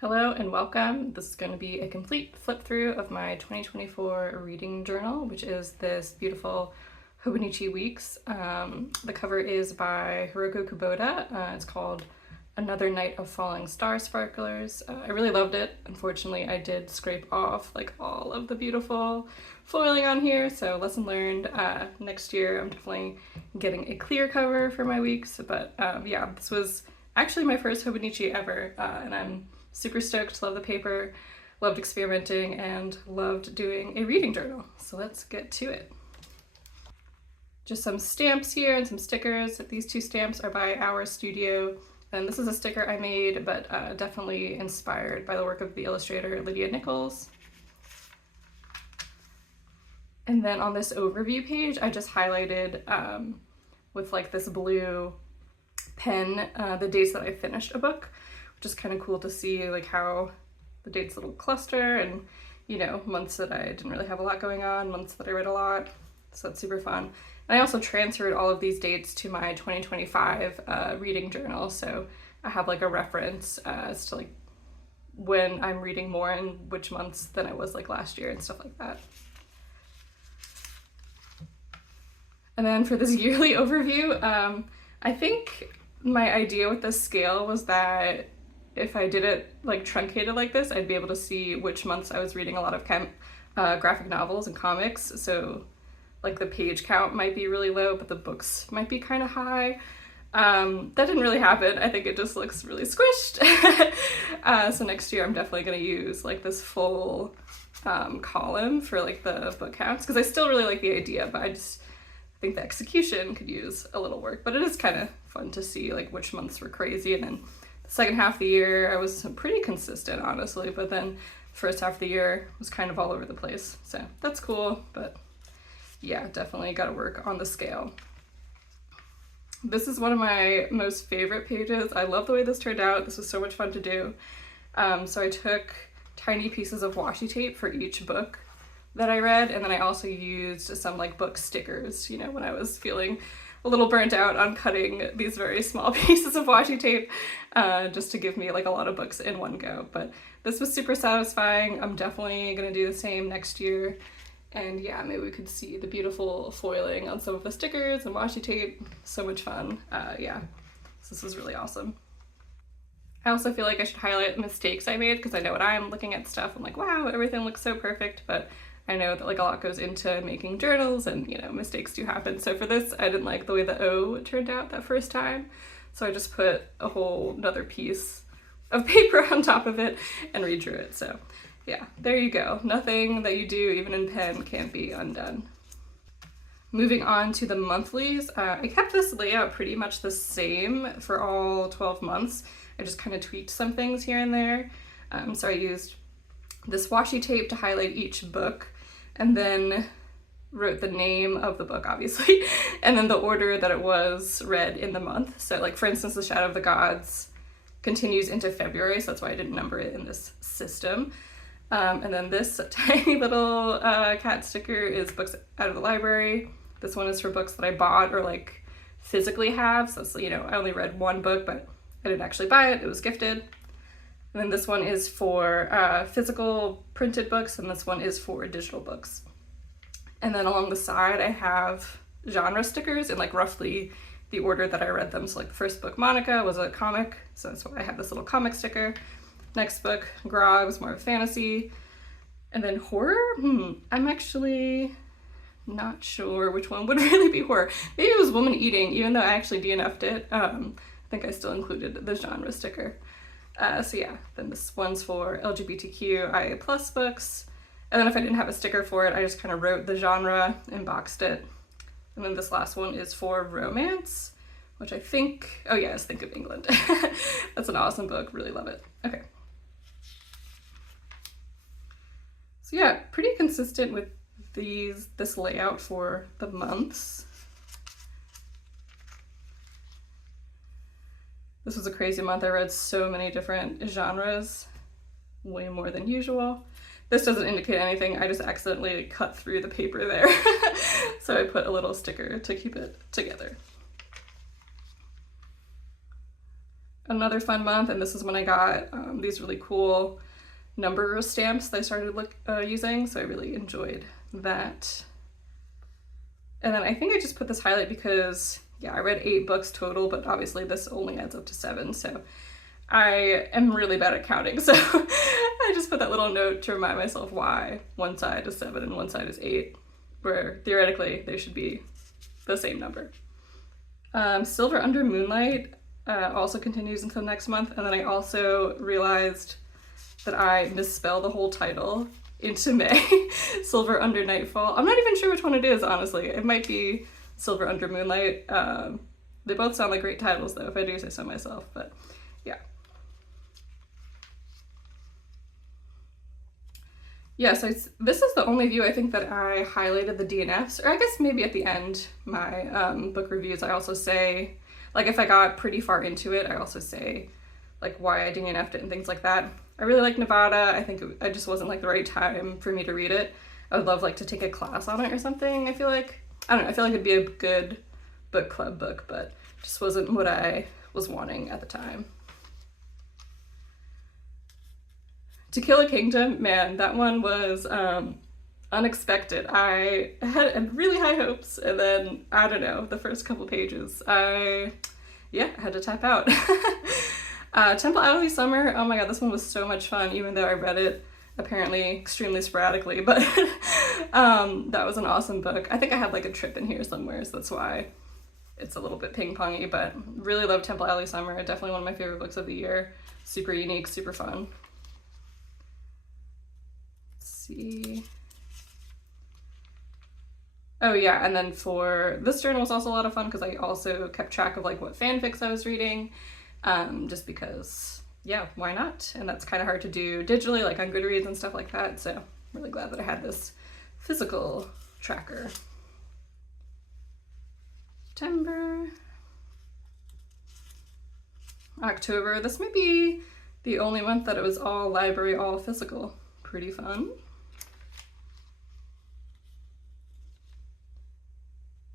Hello and welcome. This is going to be a complete flip through of my 2024 reading journal, which is this beautiful Hobonichi Weeks. The cover is by Hiroko Kubota. It's called Another Night of Falling Star Sparklers. I really loved it. Unfortunately, I did scrape off like all of the beautiful foiling on here, so lesson learned. Next year I'm definitely getting a clear cover for my weeks, but yeah, this was actually my first Hobonichi ever, and I'm super stoked, love the paper, loved experimenting, and loved doing a reading journal. So let's get to it. Just some stamps here and some stickers. These two stamps are by Our Studio, and this is a sticker I made, but definitely inspired by the work of the illustrator Lydia Nichols. And then on this overview page, I just highlighted with like this blue pen the dates that I finished a book, which is kind of cool to see like how the dates little cluster and, you know, months that I didn't really have a lot going on, months that I read a lot. So that's super fun. And I also transferred all of these dates to my 2025 reading journal. So I have like a reference as to like when I'm reading more and which months than I was like last year and stuff like that. And then for this yearly overview, I think my idea with this scale was that if I did it like truncated like this, I'd be able to see which months I was reading a lot of graphic novels and comics. So like the page count might be really low, but the books might be kind of high. That didn't really happen. I think it just looks really squished. So next year I'm definitely going to use like this full column for like the book counts, because I still really like the idea, but I think the execution could use a little work. But it is kind of fun to see like which months were crazy, and then the second half of the year I was pretty consistent, honestly, but then first half of the year was kind of all over the place. So that's cool, but yeah, definitely got to work on the scale. This is one of my most favorite pages. I love the way this turned out. This was so much fun to do. So I took tiny pieces of washi tape for each book that I read, and then I also used some like book stickers, you know, when I was feeling a little burnt out on cutting these very small pieces of washi tape, just to give me like a lot of books in one go. But this was super satisfying. I'm definitely gonna do the same next year. And yeah, maybe we could see the beautiful foiling on some of the stickers and washi tape. So much fun. Yeah, so this was really awesome. I also feel like I should highlight the mistakes I made, because I know when I'm looking at stuff, I'm like, wow, everything looks so perfect, but I know that like a lot goes into making journals, and you know, mistakes do happen. So for this, I didn't like the way the O turned out that first time. So I just put a whole another piece of paper on top of it and redrew it. So yeah, there you go. Nothing that you do, even in pen, can't be undone. Moving on to the monthlies, I kept this layout pretty much the same for all 12 months. I just kind of tweaked some things here and there. So I used this washi tape to highlight each book, and then wrote the name of the book, obviously, and then the order that it was read in the month. So like, for instance, The Shadow of the Gods continues into February, so that's why I didn't number it in this system. And then this tiny little cat sticker is books out of the library. This one is for books that I bought or like physically have. So it's, you know, I only read one book, but I didn't actually buy it. It was gifted. And then this one is for physical printed books, and this one is for digital books. And then along the side, I have genre stickers in like roughly the order that I read them. So like the first book, Monica, was a comic, so that's why I have this little comic sticker. Next book, Grog, was more of fantasy. And then horror? I'm actually not sure which one would really be horror. Maybe it was Woman Eating, even though I actually DNF'd it. I think I still included the genre sticker. So yeah, then this one's for LGBTQIA+ books. And then if I didn't have a sticker for it, I just kind of wrote the genre and boxed it. And then this last one is for romance, which I think, oh yes, Think of England. That's an awesome book, really love it. Okay. So yeah, pretty consistent with this layout for the months. This was a crazy month. I read so many different genres, way more than usual. This doesn't indicate anything. I just accidentally cut through the paper there. So I put a little sticker to keep it together. another fun month, and this is when I got these really cool number stamps that I started using, so I really enjoyed that. And then I think I just put this highlight because, yeah, I read 8 books total, but obviously this only adds up to 7, so I am really bad at counting, so I just put that little note to remind myself why one side is 7 and one side is 8, where theoretically they should be the same number. Silver Under Moonlight also continues until next month, and then I also realized that I misspelled the whole title into May. Silver Under Nightfall. I'm not even sure which one it is, honestly. It might be Silver Under Moonlight. They both sound like great titles, though, if I do say so myself, but yeah. Yeah, so this is the only view I think that I highlighted the DNFs, or I guess maybe at the end, my book reviews, I also say, like if I got pretty far into it, I also say like why I DNF'd it and things like that. I really like Nevada. I think it just wasn't like the right time for me to read it. I would love like to take a class on it or something. I feel like it'd be a good book club book, but just wasn't what I was wanting at the time. To Kill a Kingdom, man, that one was unexpected. I had really high hopes, and then, I don't know, the first couple pages, I had to tap out. Temple Alley Summer, oh my god, this one was so much fun, even though I read it apparently extremely sporadically, but that was an awesome book. I think I had like a trip in here somewhere, so that's why it's a little bit ping-pongy, but really love Temple Alley Summer. Definitely one of my favorite books of the year. Super unique, super fun. See. Oh yeah, and then for this journal was also a lot of fun because I also kept track of like what fanfics I was reading, just because, yeah, why not? And that's kind of hard to do digitally, like on Goodreads and stuff like that, so I'm really glad that I had this physical tracker. September. October, this might be the only month that it was all library, all physical. Pretty fun.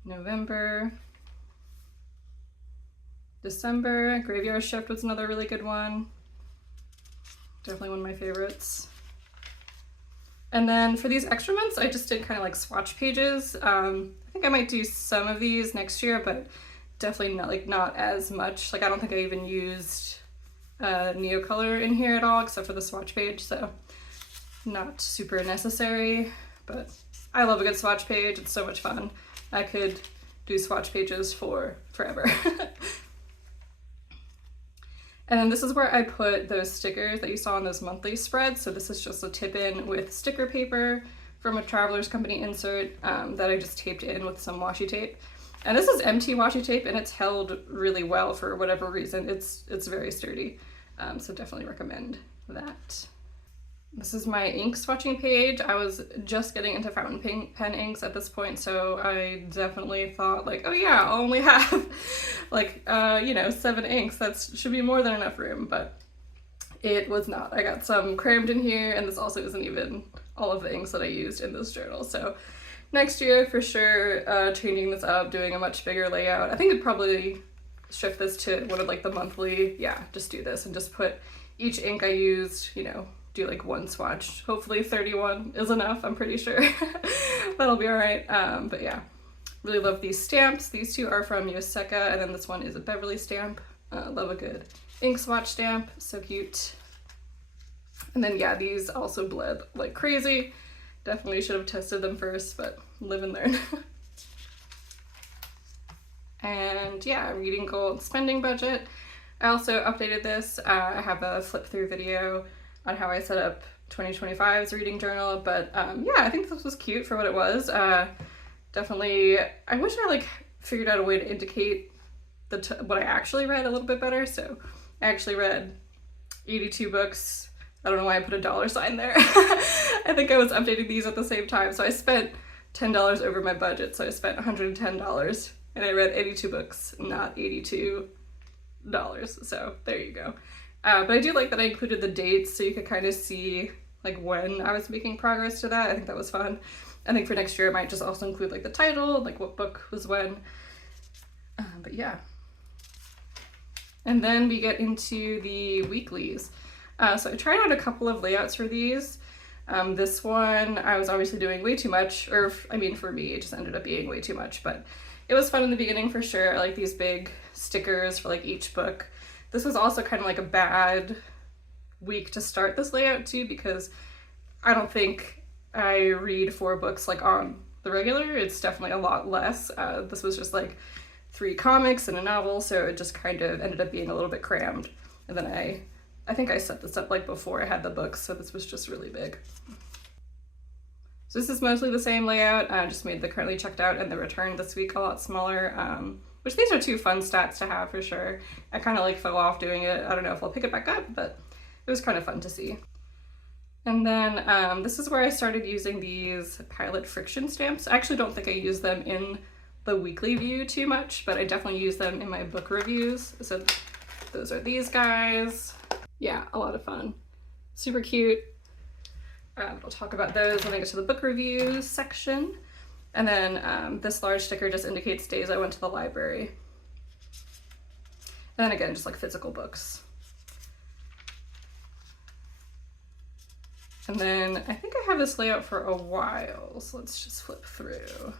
November. December, Graveyard Shift was another really good one. Definitely one of my favorites. And then for these extra months, I just did kind of like swatch pages. I think I might do some of these next year, but definitely not as much. Like I don't think I even used Neocolor in here at all, except for the swatch page, so not super necessary, but I love a good swatch page. It's so much fun. I could do swatch pages for forever. And then this is where I put those stickers that you saw in those monthly spreads. So this is just a tip-in with sticker paper from a Traveler's Company insert that I just taped in with some washi tape. And this is empty washi tape, and it's held really well for whatever reason. It's very sturdy, so definitely recommend that. This is my ink swatching page. I was just getting into fountain pen inks at this point, so I definitely thought like, oh yeah, I'll only have like, 7 inks. That should be more than enough room, but it was not. I got some crammed in here, and this also isn't even all of the inks that I used in this journal. So next year, for sure, changing this up, doing a much bigger layout. I think I'd probably shift this to one of like the monthly, just do this and just put each ink I used, do like one swatch. Hopefully 31 is enough, I'm pretty sure. That'll be all right. But yeah, really love these stamps. These two are from Yoseka, and then this one is a Beverly stamp. Love a good ink swatch stamp, so cute. And then yeah, these also bled like crazy. Definitely should have tested them first, but live and learn. And yeah, reading goal, spending budget. I also updated this. I have a flip through video on how I set up 2025's reading journal, but I think this was cute for what it was. Definitely, I wish I figured out a way to indicate what I actually read a little bit better. So I actually read 82 books. I don't know why I put a dollar sign there. I think I was updating these at the same time. So I spent $10 over my budget. So I spent $110 and I read 82 books, not $82. So there you go. But I do like that I included the dates so you could kind of see like when I was making progress to that. I think that was fun. I think for next year I might just also include like the title, like what book was when. But yeah. And then we get into the weeklies. So I tried out a couple of layouts for these. This one I was obviously doing way too much, or I mean for me it just ended up being way too much, but it was fun in the beginning for sure. I like these big stickers for like each book. This was also kind of like a bad week to start this layout too, because I don't think I read 4 books like on the regular. It's definitely a lot less. This was just like 3 comics and a novel, so it just kind of ended up being a little bit crammed. And then I think I set this up like before I had the books, so this was just really big. So this is mostly the same layout. I just made the currently checked out and the return this week a lot smaller, which these are 2 fun stats to have for sure. I kind of like fell off doing it. I don't know if I'll pick it back up, but it was kind of fun to see. And then this is where I started using these Pilot friction stamps. I actually don't think I use them in the weekly view too much, but I definitely use them in my book reviews. So those are these guys. Yeah, a lot of fun. Super cute. We'll talk about those when I get to the book reviews section. And then this large sticker just indicates days I went to the library. And then again, just like physical books. And then I think I have this layout for a while, so let's just flip through.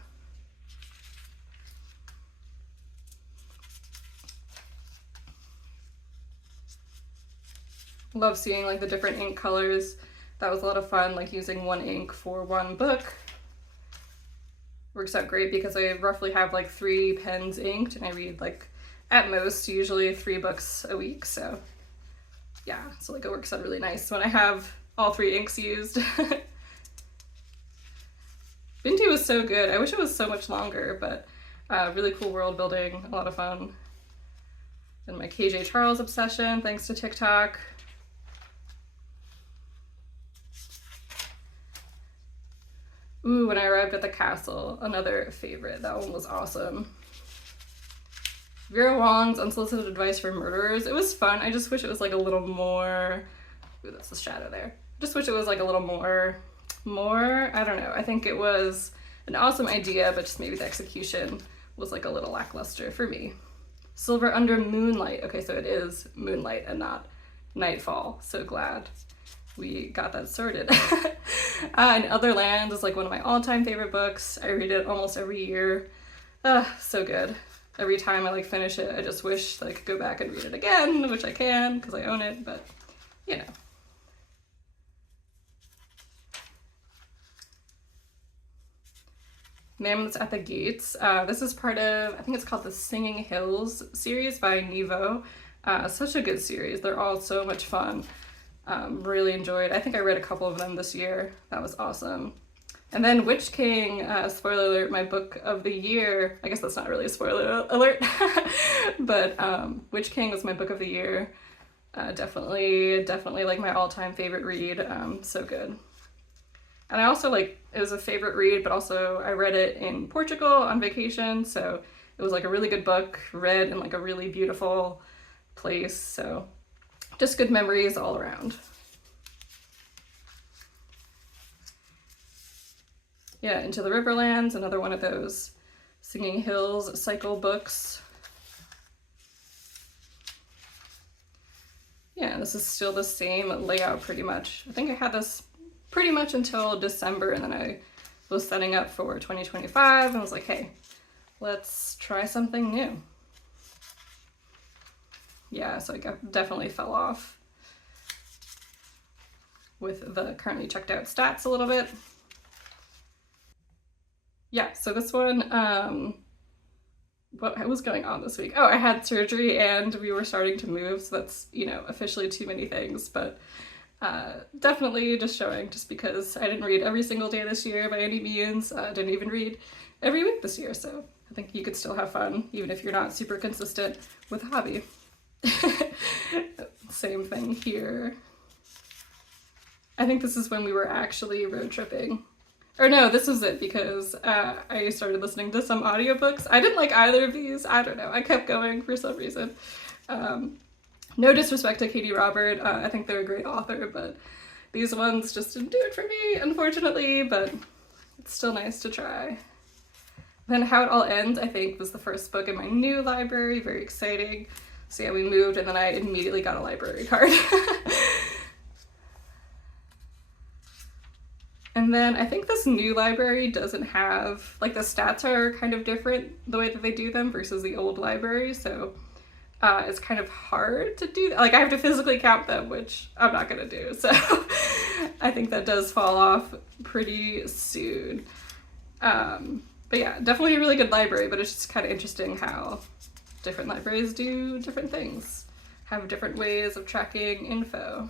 Love seeing like the different ink colors. That was a lot of fun, like using 1 ink for 1 book. Works out great because I roughly have like 3 pens inked, and I read like at most usually 3 books a week, so yeah, so like it works out really nice when I have all 3 inks used. Binti was so good. I wish it was so much longer, but really cool world building, a lot of fun. And my KJ Charles obsession, thanks to TikTok. Ooh, when I arrived at the castle, another favorite. That one was awesome. Vera Wong's Unsolicited Advice for Murderers. It was fun. I just wish it was like a little more... Ooh, that's the shadow there. Just wish it was like a little more, I don't know. I think it was an awesome idea, but just maybe the execution was like a little lackluster for me. Silver Under Moonlight. Okay, so it is Moonlight and not Nightfall. So glad we got that sorted. And Other Lands is like one of my all-time favorite books. I read it almost every year. So good. Every time I like finish it, I just wish that I could go back and read it again, which I can because I own it, but you know. Mammoths at the Gates. This is part of, I think it's called the Singing Hills series by Nevo. Such a good series. They're all so much fun. Really enjoyed. I think I read a couple of them this year. That was awesome. And then Witch King, spoiler alert, my book of the year. I guess that's not really a spoiler alert, but Witch King was my book of the year. Definitely like my all-time favorite read. So good. And I also like, it was a favorite read, but also I read it in Portugal on vacation, so it was like a really good book, read in like a really beautiful place, so just good memories all around. Yeah, Into the Riverlands, another one of those Singing Hills cycle books. Yeah, this is still the same layout pretty much. I think I had this pretty much until December, and then I was setting up for 2025 and was like, hey, let's try something new. Yeah, so I definitely fell off with the currently checked out stats a little bit. Yeah, so this one, what was going on this week? Oh, I had surgery and we were starting to move, so that's, you know, officially too many things, but definitely just showing, just because I didn't read every single day this year by any means. Didn't even read every week this year, so I think you could still have fun even if you're not super consistent with a hobby. Same thing here. I think this is when we were actually road tripping. Or no, this was it, because I started listening to some audiobooks. I didn't like either of these. I don't know. I kept going for some reason. No disrespect to Katie Robert. I think they're a great author, but these ones just didn't do it for me, unfortunately, but it's still nice to try. Then How It All Ends, I think, was the first book in my new library. Very exciting. So yeah, we moved and then I immediately got a library card. And then I think this new library doesn't have, like the stats are kind of different the way that they do them versus the old library, so it's kind of hard to do that. Like I have to physically count them, which I'm not gonna do, so I think that does fall off pretty soon. But yeah, definitely a really good library, but it's just kind of interesting how different libraries do different things, have different ways of tracking info.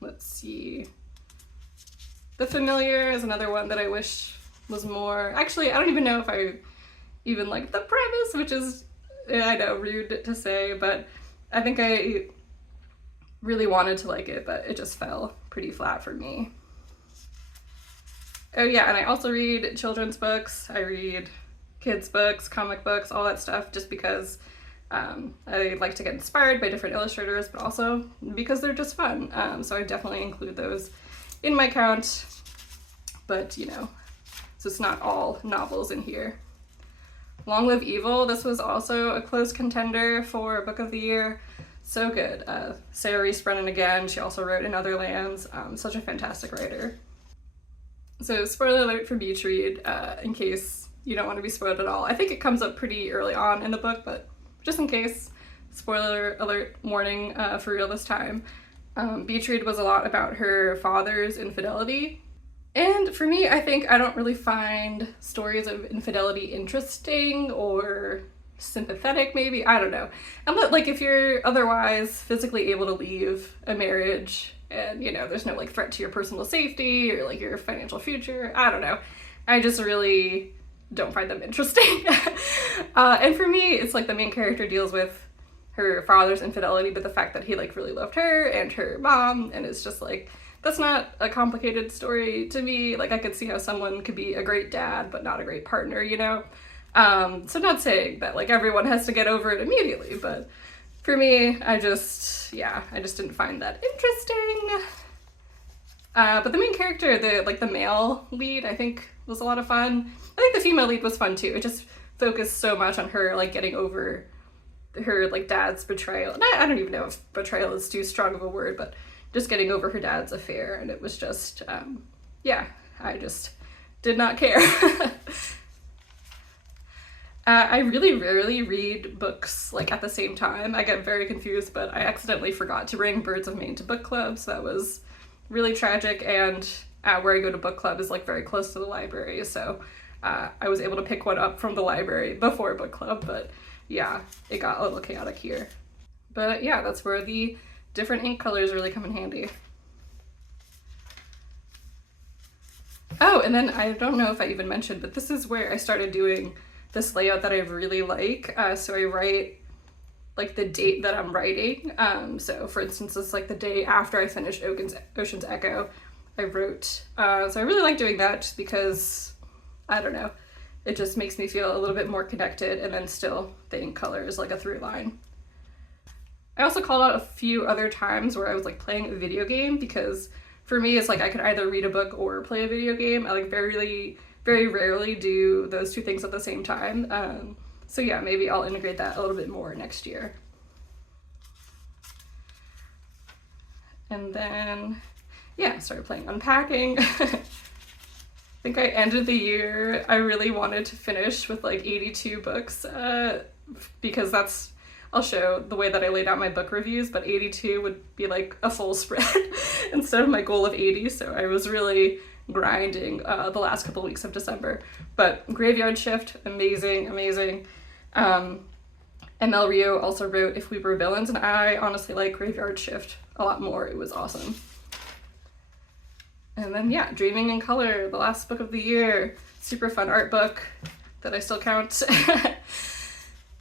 Let's see. The Familiar is another one that I wish was more... Actually, I don't even know if I even like the premise, which is, I know, rude to say, but I think I really wanted to like it, but it just fell pretty flat for me. Oh yeah, and I also read children's books. I read kids' books, comic books, all that stuff, just because I like to get inspired by different illustrators, but also because they're just fun. So I definitely include those in my count, but you know, so it's not all novels in here. Long Live Evil, this was also a close contender for Book of the Year. So good. Sarah Reese Brennan again, she also wrote In Other Lands, such a fantastic writer. So spoiler alert for Beach Read, in case you don't want to be spoiled at all. I think it comes up pretty early on in the book, but just in case, spoiler alert warning for real this time. Beach Read was a lot about her father's infidelity. And for me, I think I don't really find stories of infidelity interesting or sympathetic, maybe. I don't know. And like, if you're otherwise physically able to leave a marriage and, you know, there's no like threat to your personal safety or like your financial future, I don't know. I just really don't find them interesting. And for me, it's like the main character deals with her father's infidelity, but the fact that he like really loved her and her mom, and it's just like, that's not a complicated story to me. Like I could see how someone could be a great dad, but not a great partner, you know? So I'm not saying that like everyone has to get over it immediately, but for me, I just didn't find that interesting. But the main character, the male lead, I think was a lot of fun. I think the female lead was fun too. It just focused so much on her like getting over her like dad's betrayal. And I don't even know if betrayal is too strong of a word, but just getting over her dad's affair. And it was just, I just did not care. I really rarely read books like at the same time. I get very confused, but I accidentally forgot to bring Birds of Maine to book club, so that was really tragic. And where I go to book club is like very close to the library, so I was able to pick one up from the library before book club, but yeah, it got a little chaotic here. But yeah, that's where the different ink colors really come in handy. Oh, and then I don't know if I even mentioned, but this is where I started doing this layout that I really like. So I write like the date that I'm writing. So for instance, it's like the day after I finished Ocean's Echo, I wrote. So I really like doing that just because, I don't know, it just makes me feel a little bit more connected, and then still the ink color is like a through line. I also called out a few other times where I was like playing a video game, because for me it's like I could either read a book or play a video game. I like very rarely do those two things at the same time. So yeah, maybe I'll integrate that a little bit more next year. And then, yeah, I started playing Unpacking. I think I ended the year, I really wanted to finish with like 82 books, because that's, I'll show the way that I laid out my book reviews, but 82 would be like a full spread instead of my goal of 80, so I was really grinding the last couple weeks of December. But Graveyard Shift, amazing. ML Rio also wrote If We Were Villains, and I honestly like Graveyard Shift a lot more. It was awesome. And then yeah, Dreaming in Color, the last book of the year, super fun art book that I still count.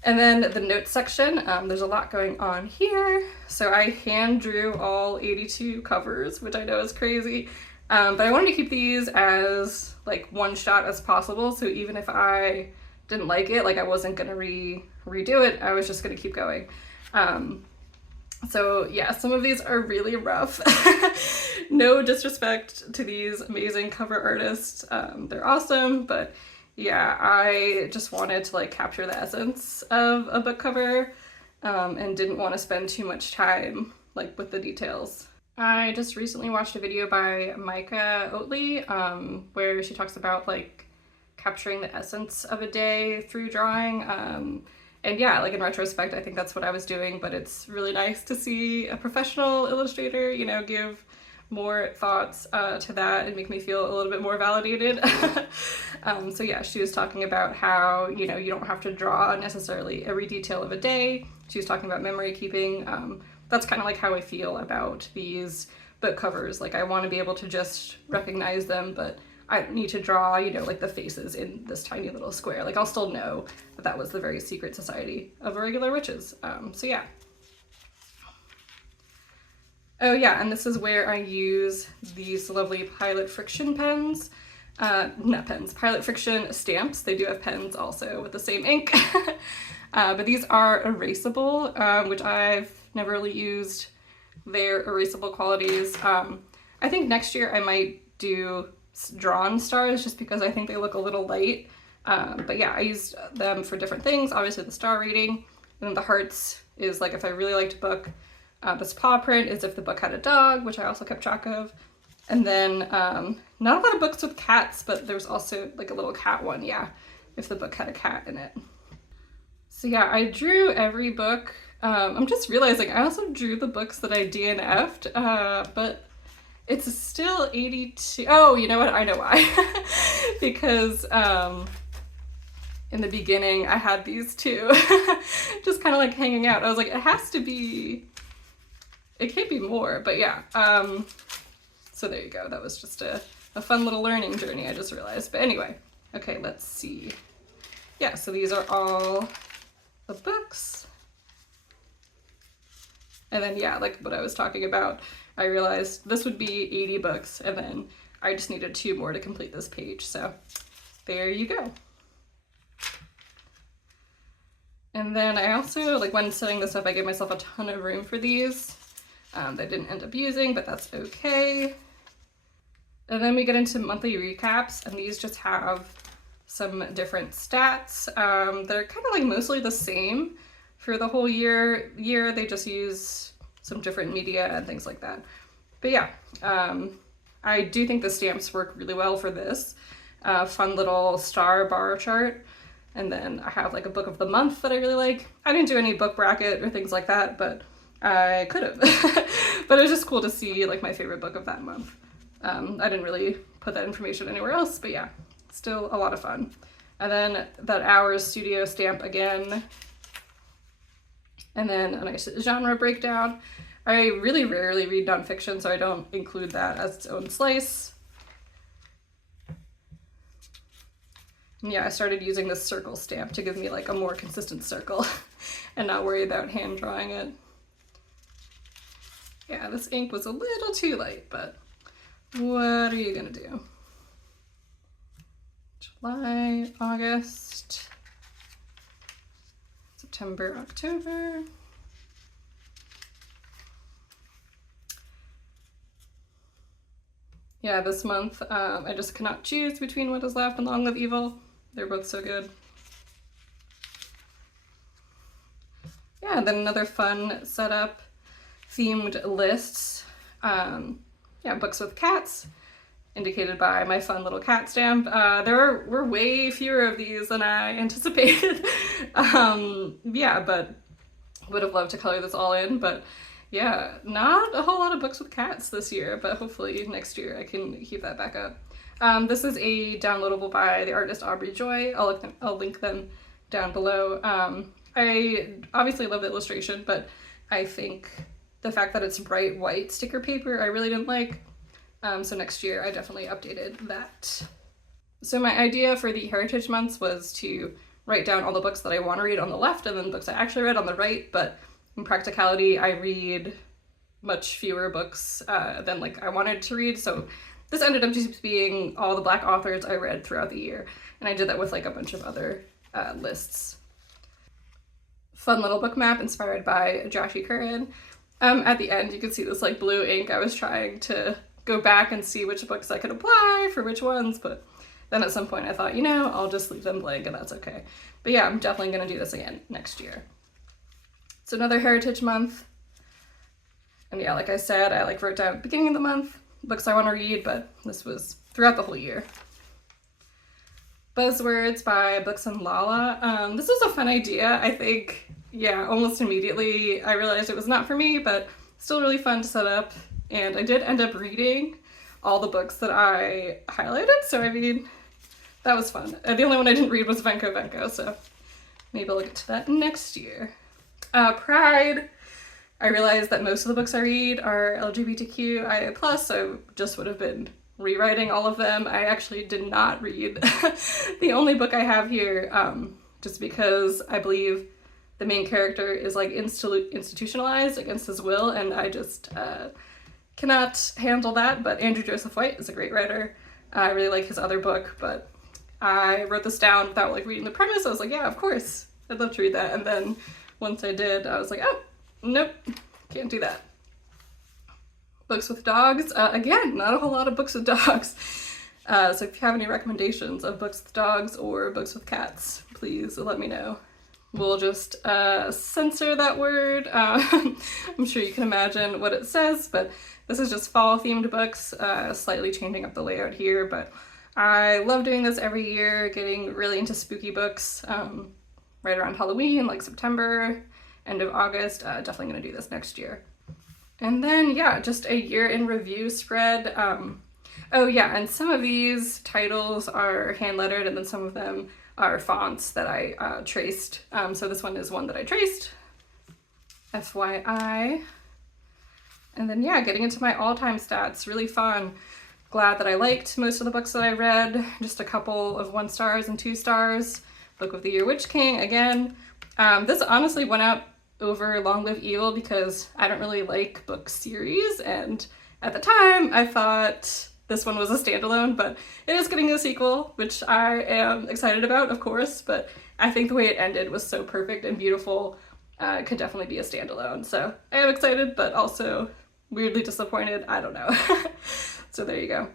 And then the notes section, there's a lot going on here. So I hand drew all 82 covers, which I know is crazy. But I wanted to keep these as like one shot as possible. So even if I didn't like it, like I wasn't gonna redo it, I was just gonna keep going. So yeah, some of these are really rough. No disrespect to these amazing cover artists. They're awesome, but yeah, I just wanted to like capture the essence of a book cover, and didn't want to spend too much time like with the details. I just recently watched a video by Micah Oatley, where she talks about like capturing the essence of a day through drawing. And yeah, like in retrospect, I think that's what I was doing, but it's really nice to see a professional illustrator, you know, give more thoughts to that and make me feel a little bit more validated. So yeah, she was talking about how, you know, you don't have to draw necessarily every detail of a day. She was talking about memory keeping. That's kind of like how I feel about these book covers. Like I want to be able to just recognize them, but I need to draw, you know, like the faces in this tiny little square. Like I'll still know that that was the very secret society of irregular witches. So yeah. Oh yeah, and this is where I use these lovely Pilot Friction pens. Not pens, Pilot Friction stamps. They do have pens also with the same ink. But these are erasable, which I've never really used their erasable qualities. I think next year I might do drawn stars just because I think they look a little light. But yeah, I used them for different things. Obviously the star rating, and then the hearts is like if I really liked a book. This paw print is if the book had a dog, which I also kept track of. And then not a lot of books with cats, but there's also like a little cat one, yeah, if the book had a cat in it. So yeah, I drew every book. I'm just realizing I also drew the books that I DNF'd, but it's still 82. Oh, you know what? I know why. Because in the beginning I had these two just kind of like hanging out. I was like, it has to be, it can't be more, but yeah. So there you go. That was just a fun little learning journey, I just realized. But anyway, okay, let's see. Yeah, so these are all the books. And then yeah, like what I was talking about, I realized this would be 80 books, and then I just needed 2 more to complete this page. So there you go. And then I also, like when setting this up, I gave myself a ton of room for these. That I didn't end up using, but that's okay. And then we get into monthly recaps, and these just have some different stats. They're kind of like mostly the same for the whole year. They just use some different media and things like that. But yeah, I do think the stamps work really well for this. Fun little star bar chart. And then I have like a book of the month that I really like. I didn't do any book bracket or things like that, but I could have. But it was just cool to see like my favorite book of that month. I didn't really put that information anywhere else, but yeah, still a lot of fun. And then that Hours Studio stamp again. And then a nice genre breakdown. I really rarely read nonfiction, so I don't include that as its own slice. And yeah, I started using this circle stamp to give me like a more consistent circle and not worry about hand drawing it. Yeah, this ink was a little too light, but what are you gonna do? July, August, September, October. Yeah, this month I just cannot choose between What Is Left and Long Live Evil. They're both so good. Yeah, then another fun setup, themed lists. Yeah, books with cats, indicated by my fun little cat stamp. There were way fewer of these than I anticipated. Yeah, but would have loved to color this all in, but yeah, not a whole lot of books with cats this year, but hopefully next year I can keep that back up. This is a downloadable by the artist Aubrey Joy. I'll link them down below. I obviously love the illustration, but I think the fact that it's bright white sticker paper I really didn't like. So next year I definitely updated that. So my idea for the Heritage Months was to write down all the books that I want to read on the left and then books I actually read on the right, but in practicality I read much fewer books than like I wanted to read, so this ended up just being all the Black authors I read throughout the year, and I did that with like a bunch of other lists. Fun little book map inspired by Joshi Curran. At the end, you can see this like blue ink. I was trying to go back and see which books I could apply for which ones, but then at some point I thought, you know, I'll just leave them blank and that's okay. But yeah, I'm definitely gonna do this again next year. It's another Heritage Month. And yeah, like I said, I like wrote down at the beginning of the month books I want to read, but this was throughout the whole year. Buzzwords by Books and Lala. This was a fun idea. I think, yeah, almost immediately I realized it was not for me, but still really fun to set up. And I did end up reading all the books that I highlighted, so I mean, that was fun. The only one I didn't read was Venko Venko, so maybe I'll get to that next year. Pride. I realized that most of the books I read are LGBTQIA+, so just would have been rewriting all of them. I actually did not read the only book I have here, just because I believe the main character is like institutionalized against his will, and I just cannot handle that. But Andrew Joseph White is a great writer. I really like his other book, but I wrote this down without like reading the premise. I was like, yeah, of course, I'd love to read that. And then once I did, I was like, oh, nope, can't do that. Books with dogs. Again, not a whole lot of books with dogs. So if you have any recommendations of books with dogs or books with cats, please let me know. We'll just censor that word. I'm sure you can imagine what it says, but this is just fall themed books, slightly changing up the layout here, but I love doing this every year, getting really into spooky books right around Halloween, like September, end of August. Definitely gonna do this next year. And then, yeah, just a year in review spread. Oh yeah, and some of these titles are hand lettered, and then some of them are fonts that I traced. So this one is one that I traced, FYI. And then, yeah, getting into my all-time stats, really fun. Glad that I liked most of the books that I read, just a couple of 1 stars and 2 stars. Book of the Year, Witch King, again. This honestly went out over Long Live Evil because I don't really like book series, and at the time I thought this one was a standalone, but it is getting a sequel, which I am excited about, of course, but I think the way it ended was so perfect and beautiful, it could definitely be a standalone. So I am excited, but also weirdly disappointed, I don't know. So there you go.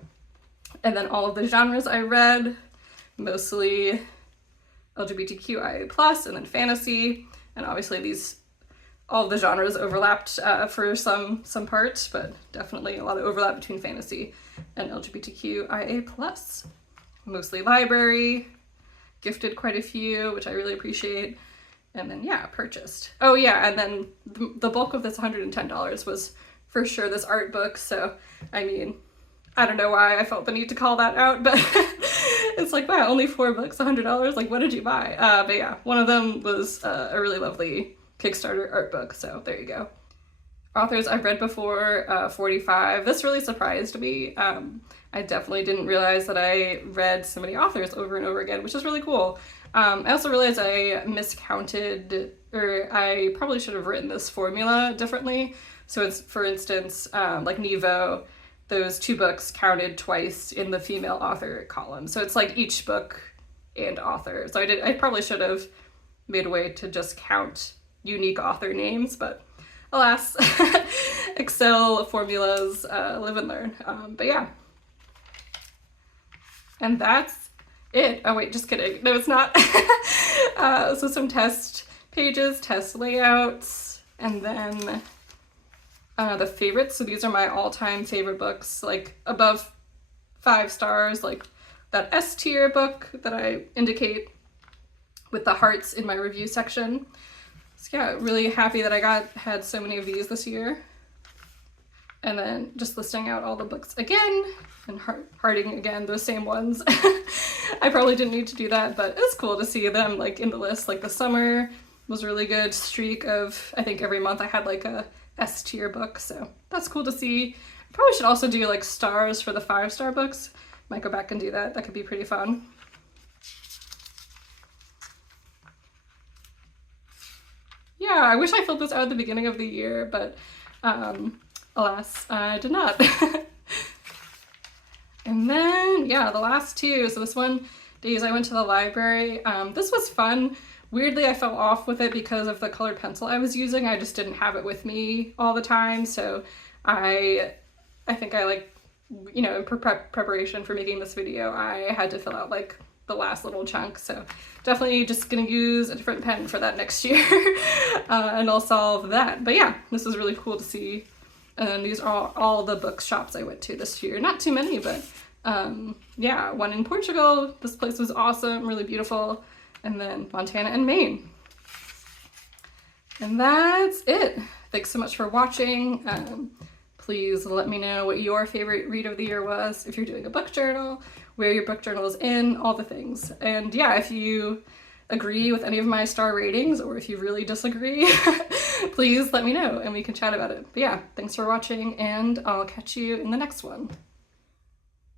And then all of the genres I read, mostly LGBTQIA+, and then fantasy, and obviously all of the genres overlapped for some parts, but definitely a lot of overlap between fantasy and LGBTQIA+. Mostly library, gifted quite a few, which I really appreciate, and then, yeah, purchased. Oh yeah, and then the bulk of this $110 was for sure this art book, so, I mean, I don't know why I felt the need to call that out, but it's like, wow, only 4 books, $100, like, what did you buy? But yeah, one of them was a really lovely Kickstarter art book, so there you go. Authors I've read before, 45. This really surprised me. I definitely didn't realize that I read so many authors over and over again, which is really cool. I also realized I miscounted, or I probably should have written this formula differently. So it's, for instance, like Nevo, those 2 books counted twice in the female author column. So it's like each book and author. So I probably should have made a way to just count unique author names, but alas, Excel formulas live and learn. But yeah. And that's it. Oh wait, just kidding. No, it's not. So some test pages, test layouts, and then the favorites. So these are my all-time favorite books, like above 5 stars, like that S tier book that I indicate with the hearts in my review section. So yeah, really happy that I had so many of these this year. And then just listing out all the books again and hearting again those same ones. I probably didn't need to do that, but it's cool to see them like in the list. Like the summer was a really good streak of, I think every month I had like a S tier book, so that's cool to see. I probably should also do like stars for the 5-star books. Might go back and do that. That could be pretty fun. Yeah, I wish I filled this out at the beginning of the year, but alas, I did not. And then, yeah, the last 2. So this one, days I went to the library. This was fun. Weirdly, I fell off with it because of the colored pencil I was using. I just didn't have it with me all the time, so I think I like, you know, in preparation for making this video, I had to fill out like the last little chunk, so definitely just gonna use a different pen for that next year. And I'll solve that. But yeah, this was really cool to see. And these are all the bookshops I went to this year. Not too many, but yeah, one in Portugal. This place was awesome, really beautiful. And then Montana and Maine. And that's it. Thanks so much for watching. Please let me know what your favorite read of the year was, if you're doing a book journal, where your book journal is in, all the things. And yeah, if you agree with any of my star ratings, or if you really disagree, please let me know and we can chat about it. But yeah, thanks for watching, and I'll catch you in the next one.